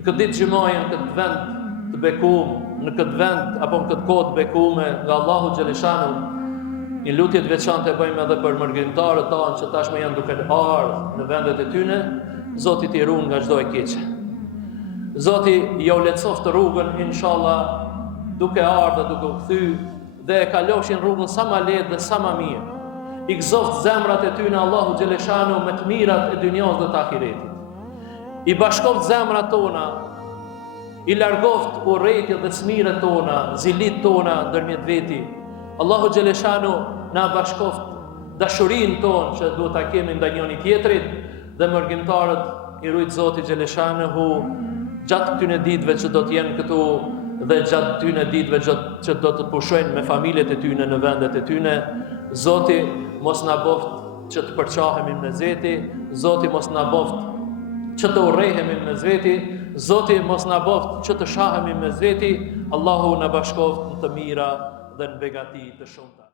Në këtë ditë gjymaj, në këtë vend të bekum, në këtë vend apo në këtë kohë të bekume nga Allahu Gjeleshanu, një lutje të veçantë e bëjmë edhe për mërgrimtarët tanë që tashmë janë duke ardhur në vendet e tyne. Zoti t'i ruan nga çdo e keqe. Zoti ja u lehtësoft rrugën, inshallah, duke ardhur, duke u kthy dhe e kaloshin rrugën sa më lehtë dhe sa më mirë. I gëzoft zemrat e tyne Allahu Gjeleshanu me të mirat e dynjos dhe të ahiretit. I bashkoft zemrat tona, i largoft urrëtiet dhe çmiret tona, zilit tona ndërmjet veti. Allahu Gjeleshanu na bashkoft dashurinë tonë që duhet ta kemi ndaj njëri tjetrit dhe mërgjimtarët i rujt Zoti Gjeleshanu gjatë këtyre ditëve që do të jenë këtu dhe gjatë këtyre ditëve që do të pushojnë me familjet e tyre në vendet e tyre. Zoti mos na boft që të përçahemi me zeti, Zoti mos na boft që të urrehemi me zveti, Zoti mos na boft që të shahemi me zveti. Allahu na bashkoft në të mira dhe në begati të shumta.